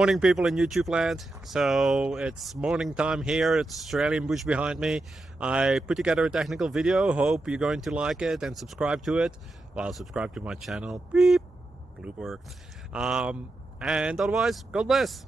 Morning, people in YouTube land. So it's morning time here. It's Australian bush behind me. I put together a technical video. Hope you're going to like it and subscribe to it. Well, subscribe to my channel. Beep. Blooper. And otherwise, God bless.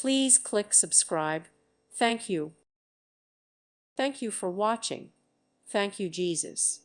Please click subscribe. Thank you. Thank you for watching. Thank you, Jesus.